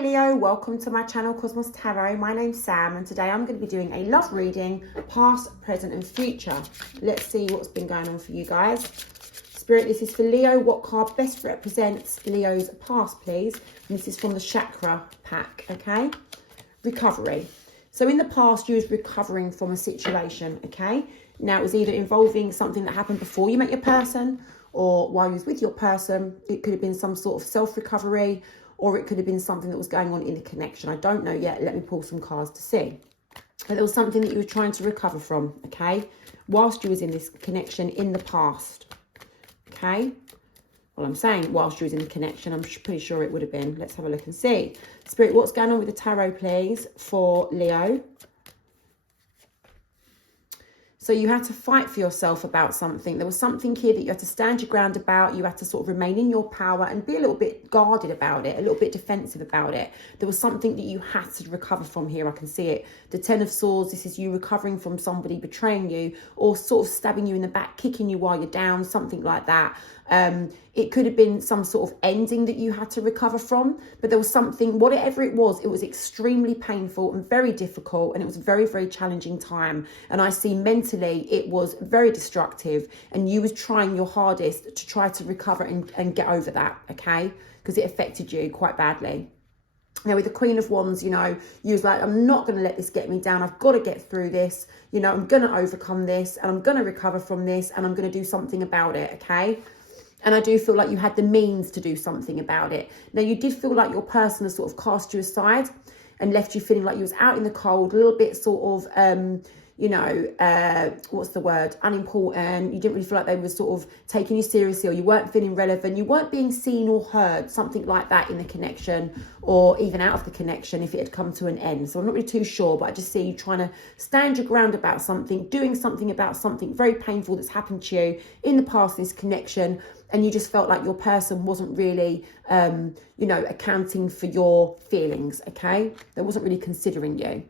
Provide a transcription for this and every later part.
Leo, welcome to my channel Cosmos Tarot. My name's Sam and today I'm going to be doing a love reading, past, present and future. Let's see what's been going on for you guys. Spirit, this is for Leo. What card best represents Leo's past, please? And this is from the Chakra pack, okay? Recovery. So in the past, you was recovering from a situation, okay? Now, it was either involving something that happened before you met your person or while you was with your person. It could have been some sort of self-recovery, or it could have been something that was going on in the connection. I don't know yet. Let me pull some cards to see. But there was something that you were trying to recover from, okay? Whilst you was in this connection in the past, okay? Well, I'm saying whilst you was in the connection, I'm pretty sure it would have been. Let's have a look and see. Spirit, what's going on with the tarot, please, for Leo? So you had to fight for yourself about something. There was something here that you had to stand your ground about. You had to sort of remain in your power and be a little bit guarded about it, a little bit defensive about it. There was something that you had to recover from here. I can see it. The Ten of Swords, this is you recovering from somebody betraying you or sort of stabbing you in the back, kicking you while you're down, something like that. It could have been some sort of ending that you had to recover from, but there was something, whatever it was extremely painful and very difficult, and it was a very, very challenging time. And I see mentally it was very destructive, and you was trying your hardest to try to recover and get over that, okay? Because it affected you quite badly. Now, with the Queen of Wands, you know, you was like, I'm not going to let this get me down. I've got to get through this. You know, I'm going to overcome this, and I'm going to recover from this, and I'm going to do something about it, okay? And I do feel like you had the means to do something about it. Now, you did feel like your person has sort of cast you aside and left you feeling like you was out in the cold, a little bit sort of, you know, what's the word? Unimportant. You didn't really feel like they were sort of taking you seriously, or you weren't feeling relevant. You weren't being seen or heard, something like that in the connection, or even out of the connection if it had come to an end. So I'm not really too sure, but I just see you trying to stand your ground about something, doing something about something very painful that's happened to you in the past, this connection. And you just felt like your person wasn't really, you know, accounting for your feelings, okay? They wasn't really considering you.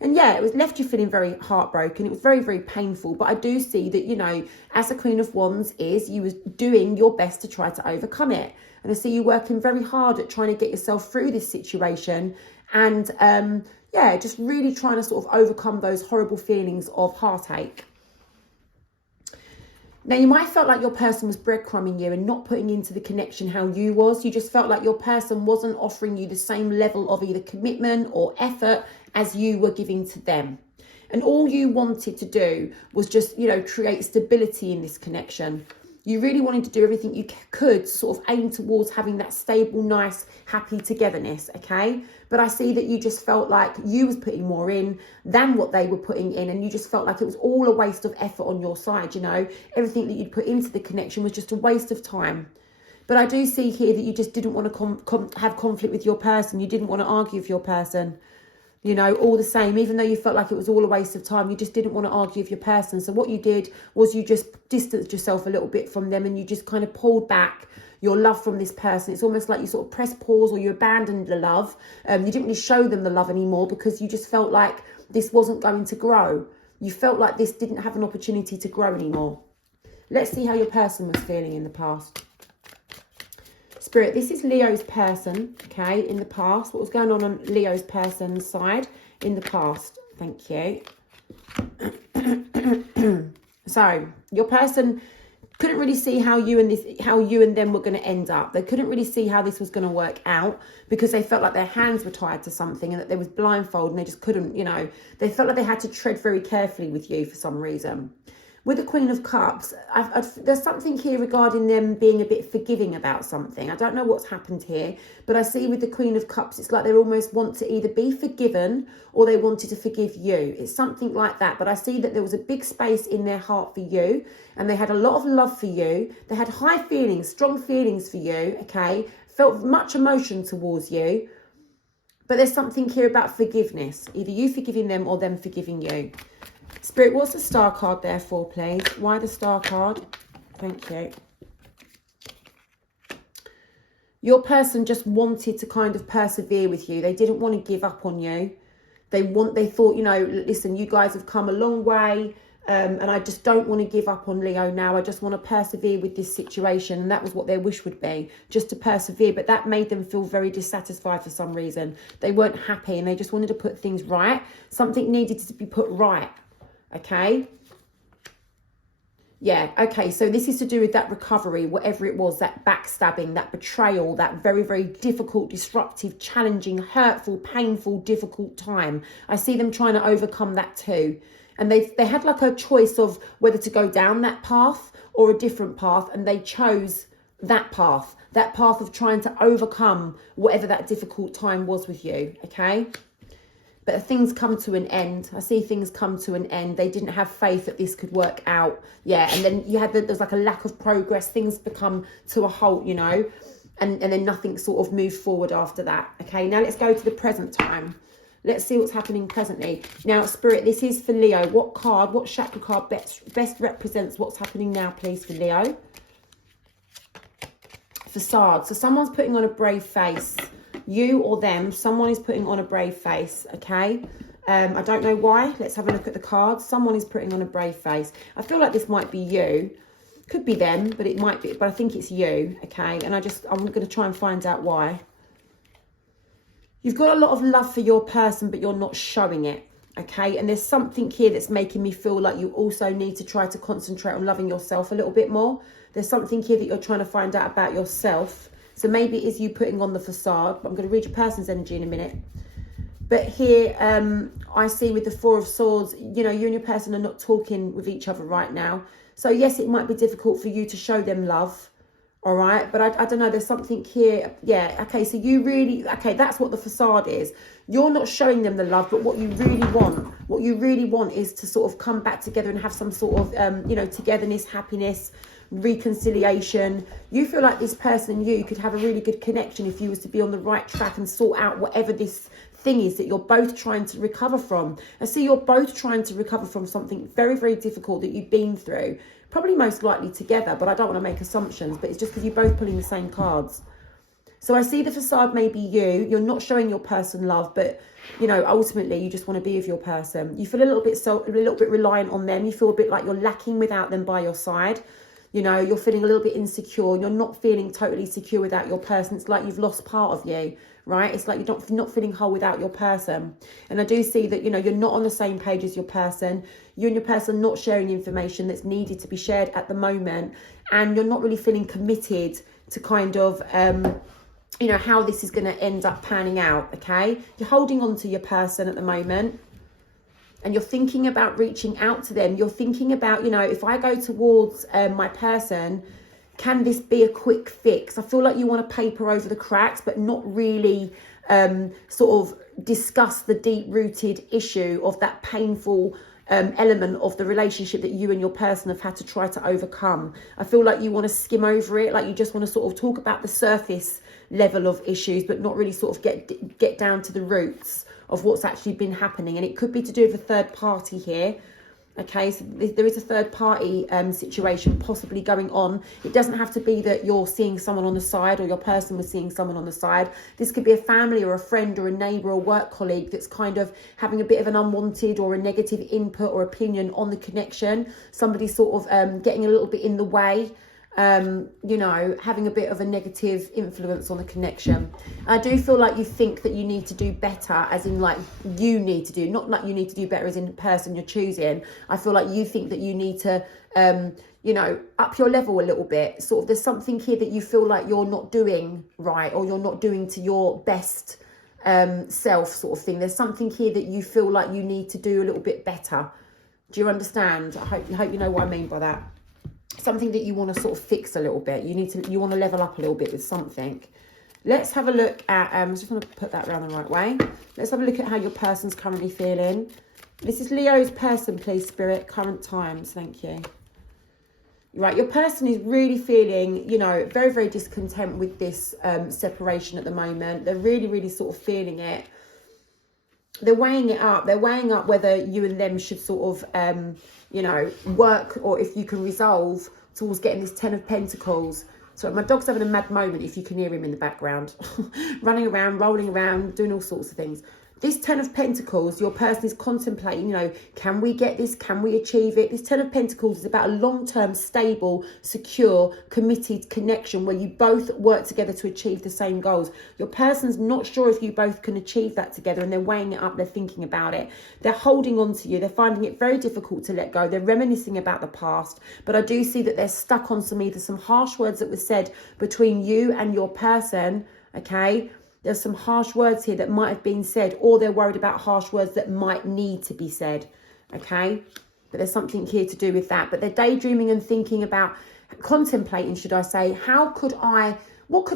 And yeah, it was left you feeling very heartbroken. It was very, very painful. But I do see that, you know, as the Queen of Wands is, you was doing your best to try to overcome it. And I see you working very hard at trying to get yourself through this situation. And yeah, just really trying to sort of overcome those horrible feelings of heartache. Now, you might have felt like your person was breadcrumbing you and not putting into the connection how you was. You just felt like your person wasn't offering you the same level of either commitment or effort as you were giving to them. And all you wanted to do was just, you know, create stability in this connection. You really wanted to do everything you could to sort of aim towards having that stable, nice, happy togetherness, okay? But I see that you just felt like you was putting more in than what they were putting in, and you just felt like it was all a waste of effort on your side, you know? Everything that you'd put into the connection was just a waste of time. But I do see here that you just didn't want to have conflict with your person. You didn't want to argue with your person. You know, all the same, even though you felt like it was all a waste of time, you just didn't want to argue with your person. So what you did was you just distanced yourself a little bit from them, and you just kind of pulled back your love from this person. It's almost like you sort of pressed pause, or you abandoned the love. You didn't really show them the love anymore because you just felt like this wasn't going to grow. You felt like this didn't have an opportunity to grow anymore. Let's see how your person was feeling in the past. Spirit, this is Leo's person, okay, in the past. What was going on Leo's person's side in the past? Thank you. So, your person couldn't really see how you and them were going to end up. They couldn't really see how this was going to work out because they felt like their hands were tied to something and that there was blindfold and they just couldn't, you know, they felt like they had to tread very carefully with you for some reason. With the Queen of Cups, there's something here regarding them being a bit forgiving about something. I don't know what's happened here, but I see with the Queen of Cups, it's like they almost want to either be forgiven or they wanted to forgive you. It's something like that. But I see that there was a big space in their heart for you, and they had a lot of love for you. They had high feelings, strong feelings for you, okay? Felt much emotion towards you. But there's something here about forgiveness, either you forgiving them or them forgiving you. Spirit, what's the star card there for, please? Why the star card? Thank you. Your person just wanted to kind of persevere with you. They didn't want to give up on you. They thought, you know, listen, you guys have come a long way. And I just don't want to give up on Leo now. I just want to persevere with this situation. And that was what their wish would be, just to persevere. But that made them feel very dissatisfied for some reason. They weren't happy and they just wanted to put things right. Something needed to be put right. Okay. Yeah, okay, so this is to do with that recovery, whatever it was, that backstabbing, that betrayal, that very, very difficult, disruptive, challenging, hurtful, painful, difficult time. I see them trying to overcome that too. And they had like a choice of whether to go down that path or a different path, and they chose that path of trying to overcome whatever that difficult time was with you, okay? But things come to an end. I see things come to an end. They didn't have faith that this could work out. Yeah, and then there's like a lack of progress. Things become to a halt, you know, and then nothing sort of moved forward after that. Okay, now let's go to the present time. Let's see what's happening presently. Now, Spirit, this is for Leo. What chakra card best represents what's happening now, please, for Leo? Facade. So someone's putting on a brave face. You or them, someone is putting on a brave face, okay? I don't know why. Let's have a look at the cards. Someone is putting on a brave face. I feel like this might be you. Could be them, but it might be, but I think it's you, okay? And I'm going to try and find out why. You've got a lot of love for your person, but you're not showing it, okay? And there's something here that's making me feel like you also need to try to concentrate on loving yourself a little bit more. There's something here that you're trying to find out about yourself. So maybe it is you putting on the facade. I'm going to read your person's energy in a minute. But here, I see with the Four of Swords, you know, you and your person are not talking with each other right now. So yes, it might be difficult for you to show them love. All right. But I don't know. There's something here. Yeah. Okay. So you really, okay, that's what the facade is. You're not showing them the love, but what you really want is to sort of come back together and have some sort of, you know, togetherness, happiness, reconciliation. You feel like this person and you could have a really good connection if you was to be on the right track and sort out whatever this thing is that you're both trying to recover from. I see you're both trying to recover from something very, very difficult that you've been through, probably most likely together, but I don't want to make assumptions, but it's just because you're both pulling the same cards. So I see the facade may be you're not showing your person love, but you know, ultimately you just want to be with your person. You feel a little bit reliant on them. You feel a bit like you're lacking without them by your side. You know, you're feeling a little bit insecure. You're not feeling totally secure without your person. It's like you've lost part of you, right? It's like you're not feeling whole without your person. And I do see that, you know, you're not on the same page as your person. You and your person not sharing information that's needed to be shared at the moment. And you're not really feeling committed to kind of, you know, how this is going to end up panning out, okay? You're holding on to your person at the moment. And you're thinking about reaching out to them. You're thinking about, you know, if I go towards my person, can this be a quick fix? I feel like you want to paper over the cracks, but not really sort of discuss the deep-rooted issue of that painful element of the relationship that you and your person have had to try to overcome. I feel like you want to skim over it, like you just want to sort of talk about the surface level of issues, but not really sort of get down to the roots of what's actually been happening. And it could be to do with a third party here. Okay, so there is a third party situation possibly going on. It doesn't have to be that you're seeing someone on the side or your person was seeing someone on the side. This could be a family or a friend or a neighbour or work colleague that's kind of having a bit of an unwanted or a negative input or opinion on the connection. Somebody sort of getting a little bit in the way. You know, having a bit of a negative influence on the connection. I do feel like you think that you need to do better, as in like you need to do, not like you need to do better as in the person you're choosing. I feel like you think that you need to, you know, up your level a little bit. Sort of there's something here that you feel like you're not doing right or you're not doing to your best self sort of thing. There's something here that you feel like you need to do a little bit better. Do you understand? I hope you know what I mean by that. Something that you want to sort of fix a little bit. You want to level up a little bit with something. Let's have a look at, I just want to put that around the right way. Let's have a look at how your person's currently feeling. This is Leo's person, please, Spirit, current times. Thank you. Right, your person is really feeling, you know, very, very discontent with this separation at the moment. They're really, really sort of feeling it. They're weighing it up. They're weighing up whether you and them should sort of, you know, work or if you can resolve towards getting this 10 of Pentacles. So my dog's having a mad moment if you can hear him in the background. Running around, rolling around, doing all sorts of things. This Ten of Pentacles, your person is contemplating, you know, can we get this? Can we achieve it? This Ten of Pentacles is about a long-term, stable, secure, committed connection where you both work together to achieve the same goals. Your person's not sure if you both can achieve that together, and they're weighing it up. They're thinking about it. They're holding on to you. They're finding it very difficult to let go. They're reminiscing about the past. But I do see that they're stuck on either some harsh words that were said between you and your person, okay? There's some harsh words here that might have been said, or they're worried about harsh words that might need to be said, okay? But there's something here to do with that. But they're daydreaming and thinking about, contemplating, should I say, what could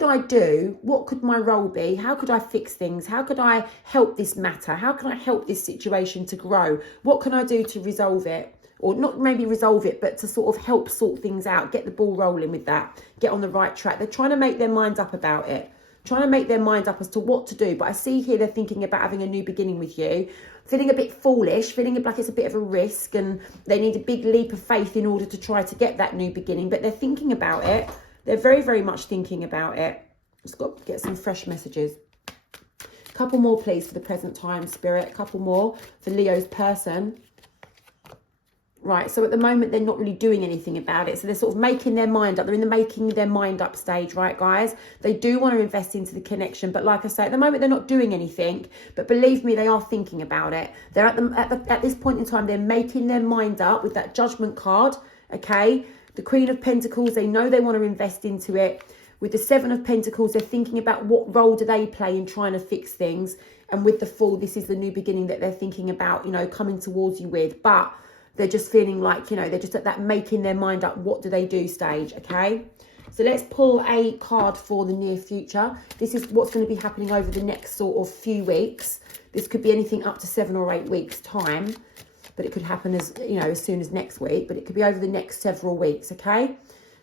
I do? What could my role be? How could I fix things? How could I help this matter? How can I help this situation to grow? What can I do to resolve it? Or not maybe resolve it, but to sort of help sort things out, get the ball rolling with that, get on the right track. They're trying to make their minds up about it. Trying to make their mind up as to what to do. But I see here they're thinking about having a new beginning with you, feeling a bit foolish, feeling like it's a bit of a risk, and they need a big leap of faith in order to try to get that new beginning. But they're thinking about it. They're very, very much thinking about it. Just got to get some fresh messages. A couple more, please, for the present time, Spirit. A couple more for Leo's person. Right, so at the moment, they're not really doing anything about it. So they're sort of making their mind up. They're in the making their mind up stage, right, guys? They do want to invest into the connection. But like I say, at the moment, they're not doing anything. But believe me, they are thinking about it. They're at this point in time, they're making their mind up with that Judgment card, okay? The Queen of Pentacles, they know they want to invest into it. With the Seven of Pentacles, they're thinking about what role do they play in trying to fix things. And with the Fool, this is the new beginning that they're thinking about, you know, coming towards you with. But they're just feeling like, you know, they're just at that making their mind up, what do they do stage, okay? So let's pull a card for the near future. This is what's going to be happening over the next sort of few weeks. This could be anything up to 7 or 8 weeks' time. But it could happen as, you know, as soon as next week. But it could be over the next several weeks, okay?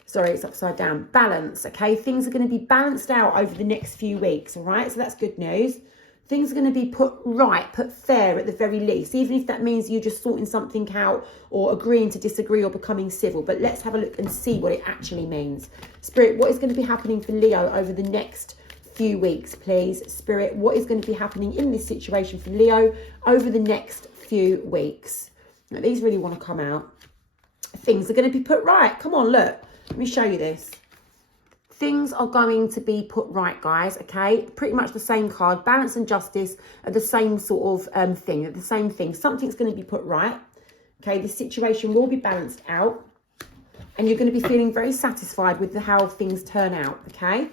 Sorry, it's upside down. Balance, okay? Things are going to be balanced out over the next few weeks, all right? So that's good news. Things are going to be put right, put fair at the very least, even if that means you just sorting something out or agreeing to disagree or becoming civil. But let's have a look and see what it actually means. Spirit, what is going to be happening for Leo over the next few weeks, please? Spirit, what is going to be happening in this situation for Leo over the next few weeks? Now, these really want to come out. Things are going to be put right. Come on, look. Let me show you this. Things are going to be put right, guys, okay? Pretty much the same card. Balance and justice are the same sort of thing. They're the same thing. Something's going to be put right, okay? The situation will be balanced out. And you're going to be feeling very satisfied with how things turn out, okay?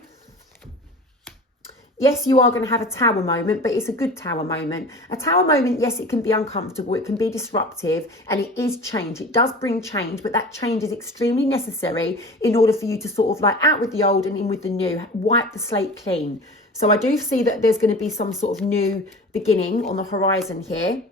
Yes, you are going to have a tower moment, but it's a good tower moment. A tower moment, yes, it can be uncomfortable. It can be disruptive, and it is change. It does bring change, but that change is extremely necessary in order for you to sort of like out with the old and in with the new, wipe the slate clean. So I do see that there's going to be some sort of new beginning on the horizon here.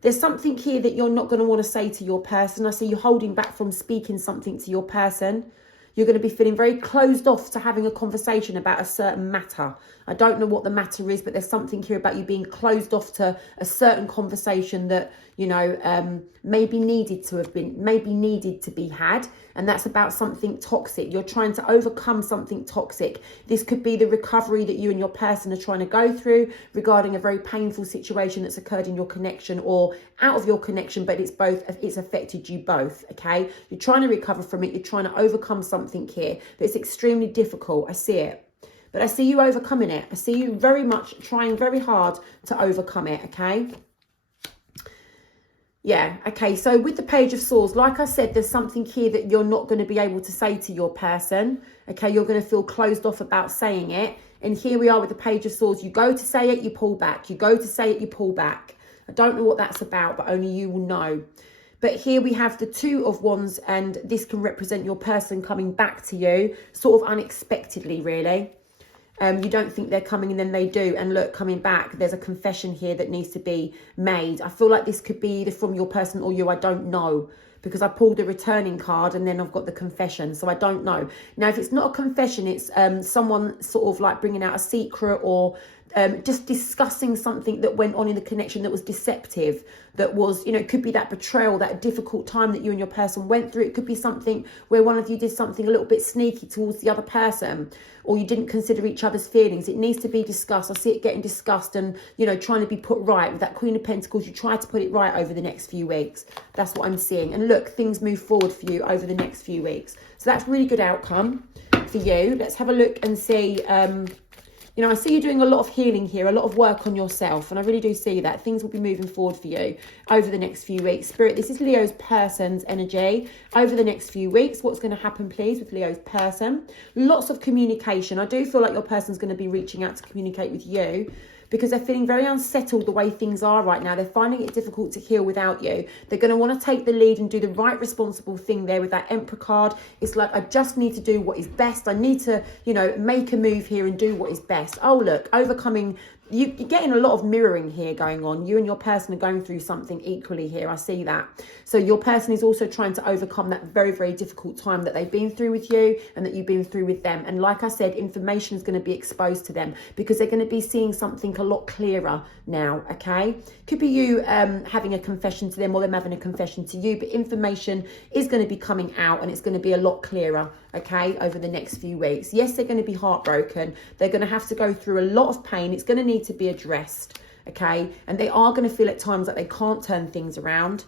There's something here that you're not going to want to say to your person. I see you holding back from speaking something to your person. You're going to be feeling very closed off to having a conversation about a certain matter. I don't know what the matter is, but there's something here about you being closed off to a certain conversation that, you know, maybe needed to be had. And that's about something toxic. You're trying to overcome something toxic. This could be the recovery that you and your person are trying to go through regarding a very painful situation that's occurred in your connection or out of your connection, but it's affected you both, okay? You're trying to recover from it. You're trying to overcome something here that's extremely difficult. I see it. But I see you overcoming it. I see you very much trying very hard to overcome it, okay? Yeah, okay, so with the Page of Swords, like I said, there's something here that you're not going to be able to say to your person, okay? You're going to feel closed off about saying it. And here we are with the Page of Swords. You go to say it, you pull back. You go to say it, you pull back. I don't know what that's about, but only you will know. But here we have the Two of Wands, and this can represent your person coming back to you, sort of unexpectedly, really. You don't think they're coming, and then they do. And look, coming back, there's a confession here that needs to be made. I feel like this could be either from your person or you. I don't know, because I pulled the returning card and then I've got the confession. So I don't know. Now, if it's not a confession, it's someone sort of like bringing out a secret, or just discussing something that went on in the connection that was deceptive, that was, you know, it could be that betrayal, that difficult time that you and your person went through. It could be something where one of you did something a little bit sneaky towards the other person, or you didn't consider each other's feelings. It needs to be discussed. I see it getting discussed and, you know, trying to be put right. With that Queen of Pentacles, you try to put it right over the next few weeks. That's what I'm seeing. And look, things move forward for you over the next few weeks. So that's really good outcome for you. Let's have a look and see. You know, I see you doing a lot of healing here, a lot of work on yourself. And I really do see that. Things will be moving forward for you over the next few weeks. Spirit, this is Leo's person's energy. Over the next few weeks, what's going to happen, please, with Leo's person? Lots of communication. I do feel like your person's going to be reaching out to communicate with you, because they're feeling very unsettled the way things are right now. They're finding it difficult to heal without you. They're going to want to take the lead and do the right responsible thing there with that Emperor card. It's like, I just need to do what is best. I need to, you know, make a move here and do what is best. Oh, look, overcoming. You're getting a lot of mirroring here going on. You and your person are going through something equally here. I see that. So your person is also trying to overcome that very, very difficult time that they've been through with you and that you've been through with them. And like I said, information is going to be exposed to them because they're going to be seeing something a lot clearer now, okay? Could be you having a confession to them or them having a confession to you, but information is going to be coming out and it's going to be a lot clearer, okay, over the next few weeks. Yes, they're going to be heartbroken. They're going to have to go through a lot of pain. It's going to need to be addressed, okay? And they are going to feel at times like they can't turn things around,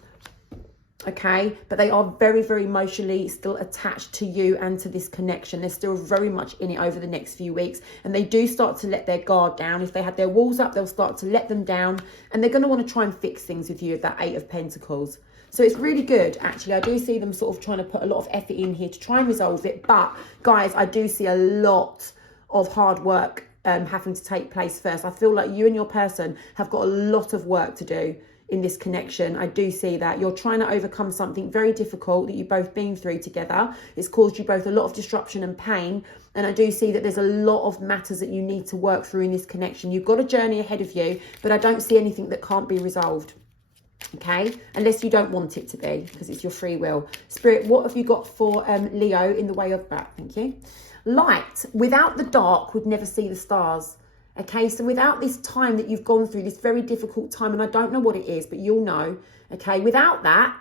okay? But they are very, very emotionally still attached to you and to this connection. They're still very much in it over the next few weeks. And they do start to let their guard down. If they had their walls up, they'll start to let them down. And they're going to want to try and fix things with you with that Eight of Pentacles. So it's really good, actually. I do see them sort of trying to put a lot of effort in here to try and resolve it. But, guys, I do see a lot of hard work having to take place first. I feel like you and your person have got a lot of work to do in this connection. I do see that. You're trying to overcome something very difficult that you've both been through together. It's caused you both a lot of disruption and pain. And I do see that there's a lot of matters that you need to work through in this connection. You've got a journey ahead of you, but I don't see anything that can't be resolved. Okay, unless you don't want it to be, because it's your free will. Spirit, what have you got for Leo in the way of that? Thank you. Light, without the dark, would never see the stars. Okay, so without this time that you've gone through, this very difficult time, and I don't know what it is, but you'll know. Okay, without that,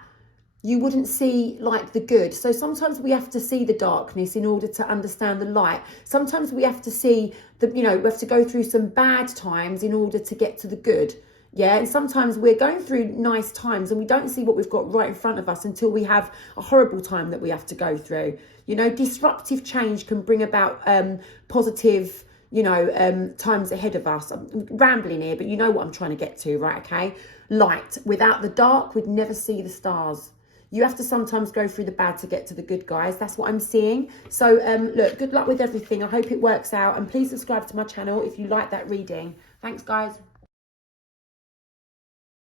you wouldn't see like the good. So sometimes we have to see the darkness in order to understand the light. Sometimes we have to see the, you know, we have to go through some bad times in order to get to the good. Yeah, and sometimes we're going through nice times and we don't see what we've got right in front of us until we have a horrible time that we have to go through. You know, disruptive change can bring about positive, you know, times ahead of us. I'm rambling here, but you know what I'm trying to get to, right? Okay. Light, without the dark, we'd never see the stars. You have to sometimes go through the bad to get to the good, guys. That's what I'm seeing. So, look, good luck with everything. I hope it works out. And please subscribe to my channel if you like that reading. Thanks, guys.